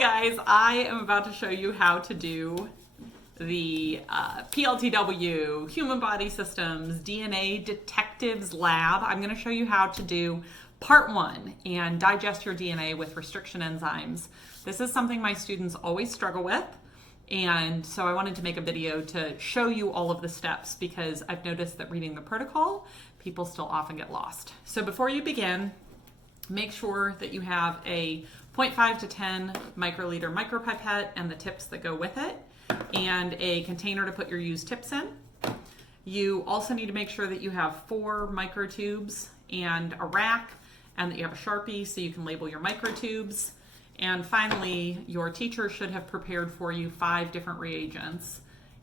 guys, I am about to show you how to do the PLTW Human Body Systems DNA Detectives Lab. I'm going to show you how to do part 1 and digest your DNA with restriction enzymes. This is something my students always struggle with, and so I wanted to make a video to show you all of the steps because I've noticed that reading the protocol, people still often get lost. So before you begin, make sure that you have a 0.5 to 10 microliter micropipette and the tips that go with it, and a container to put your used tips in. You also need to make sure that you have 4 microtubes and a rack, and that you have a Sharpie so you can label your microtubes. And finally, your teacher should have prepared for you 5 different reagents,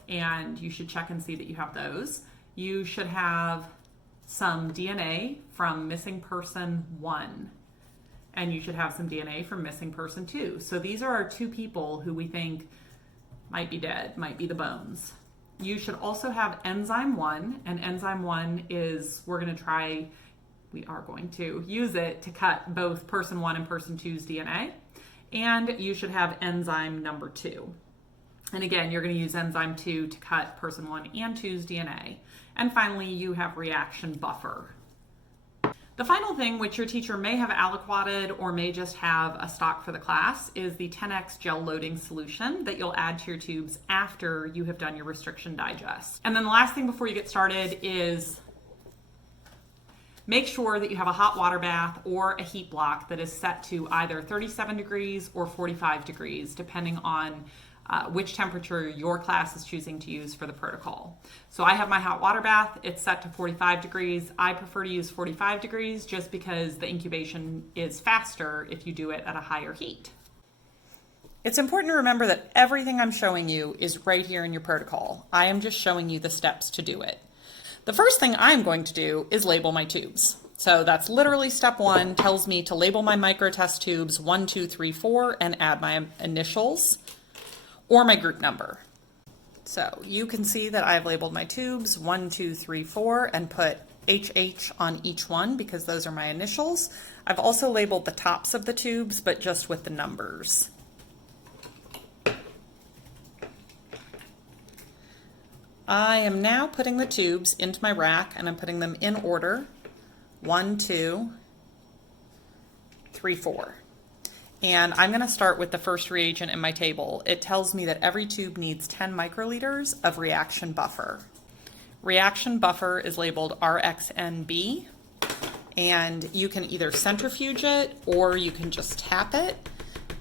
and you should check and see that you have those. You should have some DNA from missing person 1. And you should have some DNA from missing person 2. So these are our 2 people who we think might be dead, might be the bones. You should also have enzyme 1, and enzyme 1 is, we are going to use it to cut both person 1 and person 2's DNA. And you should have enzyme number 2. And again, you're going to use enzyme 2 to cut person 1 and 2's DNA. And finally, you have reaction buffer. The final thing, which your teacher may have aliquoted or may just have a stock for the class, is the 10x gel loading solution that you'll add to your tubes after you have done your restriction digest. And then the last thing before you get started is make sure that you have a hot water bath or a heat block that is set to either 37 degrees or 45 degrees, depending on which temperature your class is choosing to use for the protocol. So I have my hot water bath, it's set to 45 degrees. I prefer to use 45 degrees just because the incubation is faster if you do it at a higher heat. It's important to remember that everything I'm showing you is right here in your protocol. I am just showing you the steps to do it. The first thing I'm going to do is label my tubes. So that's literally step 1, tells me to label my microtest tubes 1, 2, 3, 4, and add my initials or my group number. So you can see that I've labeled my tubes 1, 2, 3, 4 and put HH on each one because those are my initials. I've also labeled the tops of the tubes, but just with the numbers. I am now putting the tubes into my rack, and I'm putting them in order 1, 2, 3, 4. And I'm going to start with the first reagent in my table. It tells me that every tube needs 10 microliters of reaction buffer. Reaction buffer is labeled RXNB, and you can either centrifuge it or you can just tap it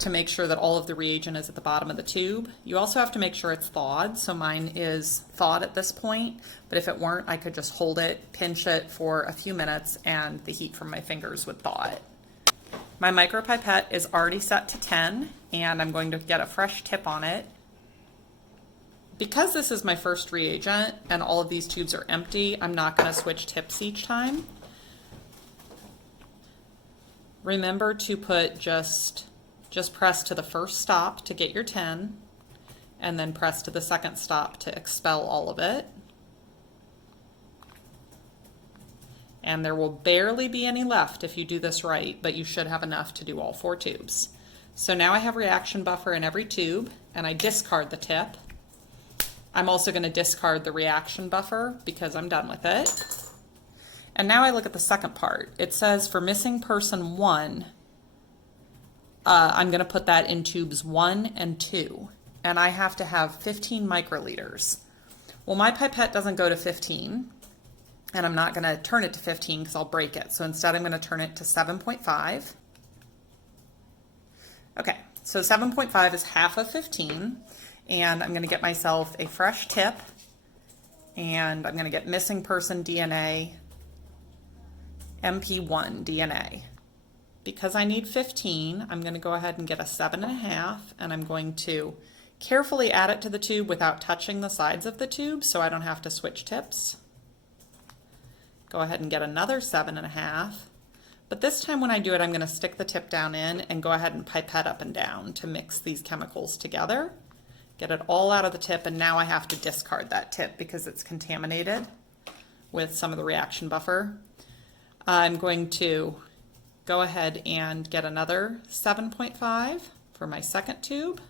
to make sure that all of the reagent is at the bottom of the tube. You also have to make sure it's thawed, so mine is thawed at this point, but if it weren't, I could just hold it, pinch it for a few minutes, and the heat from my fingers would thaw it. My micropipette is already set to 10, and I'm going to get a fresh tip on it. Because this is my first reagent and all of these tubes are empty, I'm not going to switch tips each time. Remember to put just press to the first stop to get your 10, and then press to the second stop to expel all of it. And there will barely be any left if you do this right, but you should have enough to do all 4 tubes. So now I have reaction buffer in every tube, and I discard the tip. I'm also going to discard the reaction buffer because I'm done with it. And now I look at the second part. It says for missing person 1, I'm going to put that in tubes 1 and 2, and I have to have 15 microliters. Well, my pipette doesn't go to 15, and I'm not going to turn it to 15 because I'll break it. So instead I'm going to turn it to 7.5. Okay, so 7.5 is half of 15, and I'm going to get myself a fresh tip, and I'm going to get missing person DNA, MP1 DNA. Because I need 15, I'm going to go ahead and get a 7.5, and I'm going to carefully add it to the tube without touching the sides of the tube so I don't have to switch tips. Go ahead and get another 7.5, but this time when I do it, I'm going to stick the tip down in and go ahead and pipette up and down to mix these chemicals together. Get it all out of the tip, and now I have to discard that tip because it's contaminated with some of the reaction buffer. I'm going to go ahead and get another 7.5 for my second tube.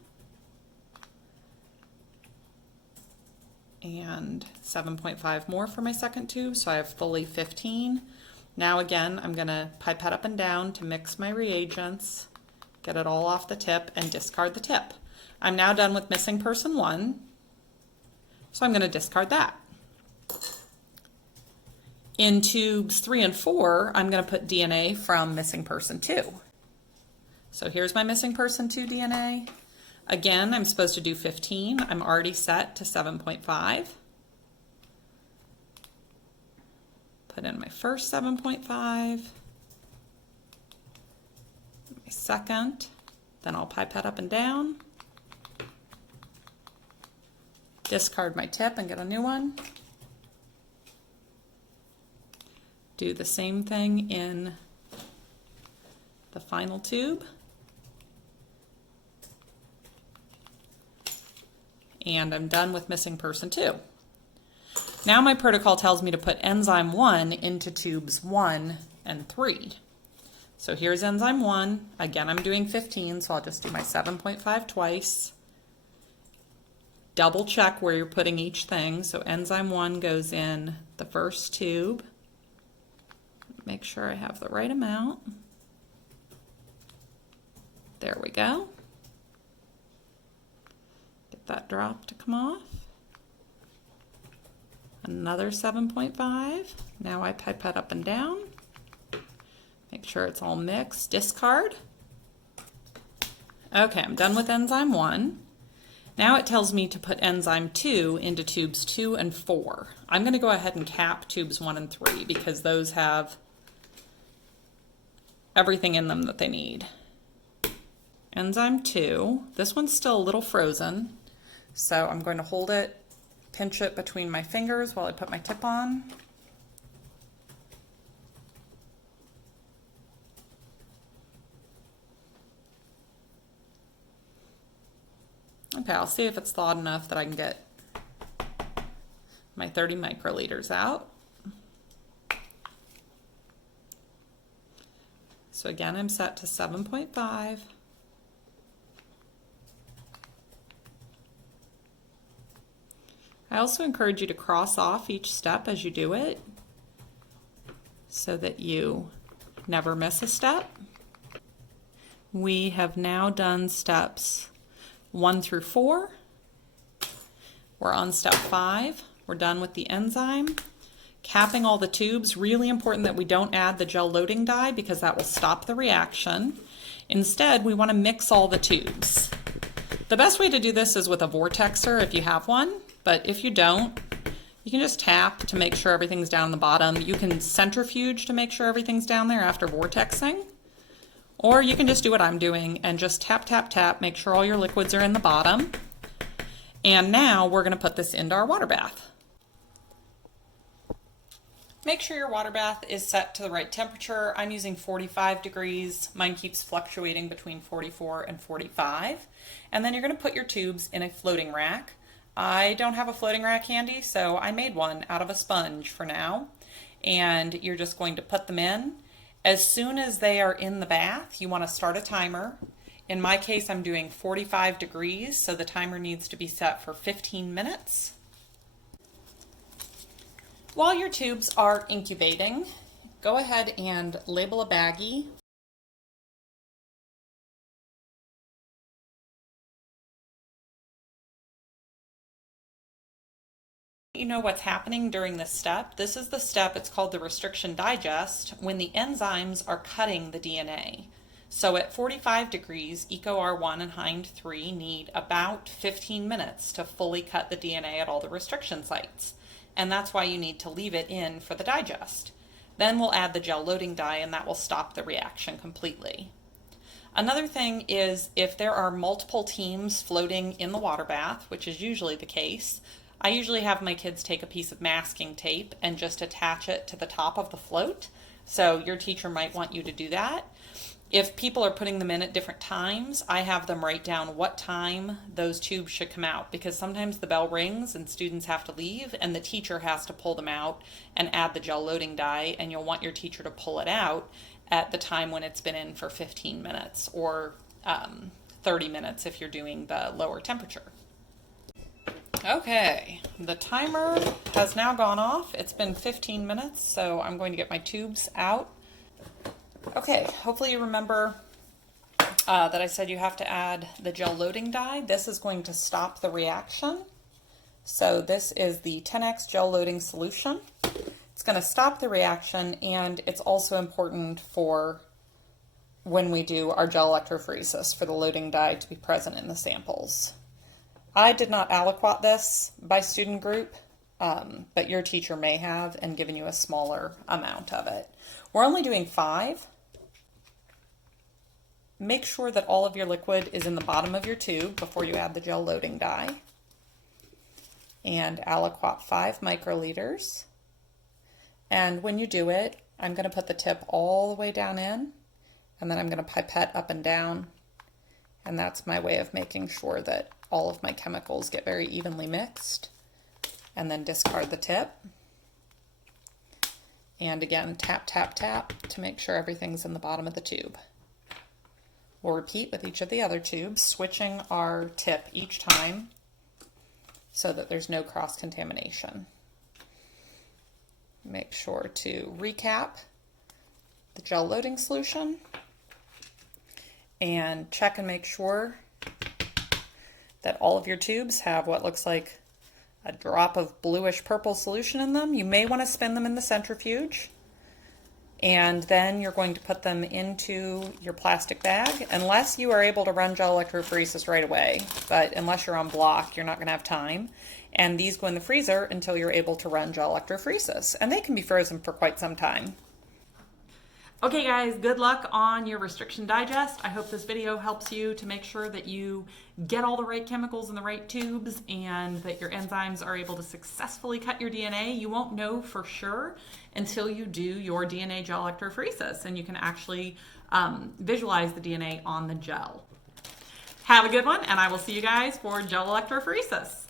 And 7.5 more for my second tube, so I have fully 15. Now again, I'm going to pipette up and down to mix my reagents, get it all off the tip, and discard the tip. I'm now done with missing person 1, so I'm going to discard that. In tubes 3 and 4, I'm going to put DNA from missing person 2. So here's my missing person 2 DNA. Again, I'm supposed to do 15. I'm already set to 7.5. Put in my first 7.5, my second, then I'll pipette up and down, discard my tip and get a new one. Do the same thing in the final tube. And I'm done with missing person 2. Now my protocol tells me to put enzyme 1 into tubes 1 and 3. So here's enzyme 1. Again, I'm doing 15, so I'll just do my 7.5 twice. Double check where you're putting each thing. So enzyme 1 goes in the first tube. Make sure I have the right amount. There we go. That drop to come off. Another 7.5. Now I pipette up and down. Make sure it's all mixed. Discard. Okay, I'm done with enzyme 1. Now it tells me to put enzyme 2 into tubes 2 and 4. I'm going to go ahead and cap tubes 1 and 3 because those have everything in them that they need. Enzyme 2. This one's still a little frozen. So I'm going to hold it, pinch it between my fingers while I put my tip on. Okay, I'll see if it's thawed enough that I can get my 30 microliters out. So again, I'm set to 7.5. I also encourage you to cross off each step as you do it so that you never miss a step. We have now done steps 1 through 4. We're on step 5. We're done with the enzyme. Capping all the tubes, really important that we don't add the gel loading dye because that will stop the reaction. Instead, we want to mix all the tubes. The best way to do this is with a vortexer if you have one. But if you don't, you can just tap to make sure everything's down the bottom. You can centrifuge to make sure everything's down there after vortexing. Or you can just do what I'm doing and just tap, tap, tap, make sure all your liquids are in the bottom. And now we're going to put this into our water bath. Make sure your water bath is set to the right temperature. I'm using 45 degrees. Mine keeps fluctuating between 44 and 45. And then you're going to put your tubes in a floating rack. I don't have a floating rack handy, so I made one out of a sponge for now. And you're just going to put them in. As soon as they are in the bath, you want to start a timer. In my case, I'm doing 45 degrees, so the timer needs to be set for 15 minutes. While your tubes are incubating, go ahead and label a baggie. You know what's happening during this step. This is the step, it's called the restriction digest, when the enzymes are cutting the DNA. So at 45 degrees, EcoR1 and HIND3 need about 15 minutes to fully cut the DNA at all the restriction sites. And that's why you need to leave it in for the digest. Then we'll add the gel loading dye and that will stop the reaction completely. Another thing is if there are multiple teams floating in the water bath, which is usually the case, I usually have my kids take a piece of masking tape and just attach it to the top of the float. So your teacher might want you to do that. If people are putting them in at different times, I have them write down what time those tubes should come out, because sometimes the bell rings and students have to leave and the teacher has to pull them out and add the gel loading dye, and you'll want your teacher to pull it out at the time when it's been in for 15 minutes or 30 minutes if you're doing the lower temperature. Okay, the timer has now gone off. It's been 15 minutes, so I'm going to get my tubes out. Okay, hopefully you remember that I said you have to add the gel loading dye. This is going to stop the reaction. So this is the 10x gel loading solution. It's going to stop the reaction, and it's also important for when we do our gel electrophoresis for the loading dye to be present in the samples. I did not aliquot this by student group, but your teacher may have and given you a smaller amount of it. We're only doing 5. Make sure that all of your liquid is in the bottom of your tube before you add the gel loading dye. And aliquot 5 microliters. And when you do it, I'm going to put the tip all the way down in, and then I'm going to pipette up and down. And that's my way of making sure that all of my chemicals get very evenly mixed. And then discard the tip. And again, tap, tap, tap to make sure everything's in the bottom of the tube. We'll repeat with each of the other tubes, switching our tip each time so that there's no cross-contamination. Make sure to recap the gel loading solution and check and make sure that all of your tubes have what looks like a drop of bluish purple solution in them. You may want to spin them in the centrifuge, and then you're going to put them into your plastic bag unless you are able to run gel electrophoresis right away. But unless you're on block, you're not going to have time. And these go in the freezer until you're able to run gel electrophoresis, and they can be frozen for quite some time. Okay guys, good luck on your restriction digest. I hope this video helps you to make sure that you get all the right chemicals in the right tubes and that your enzymes are able to successfully cut your DNA. You won't know for sure until you do your DNA gel electrophoresis, and you can actually visualize the DNA on the gel. Have a good one, and I will see you guys for gel electrophoresis.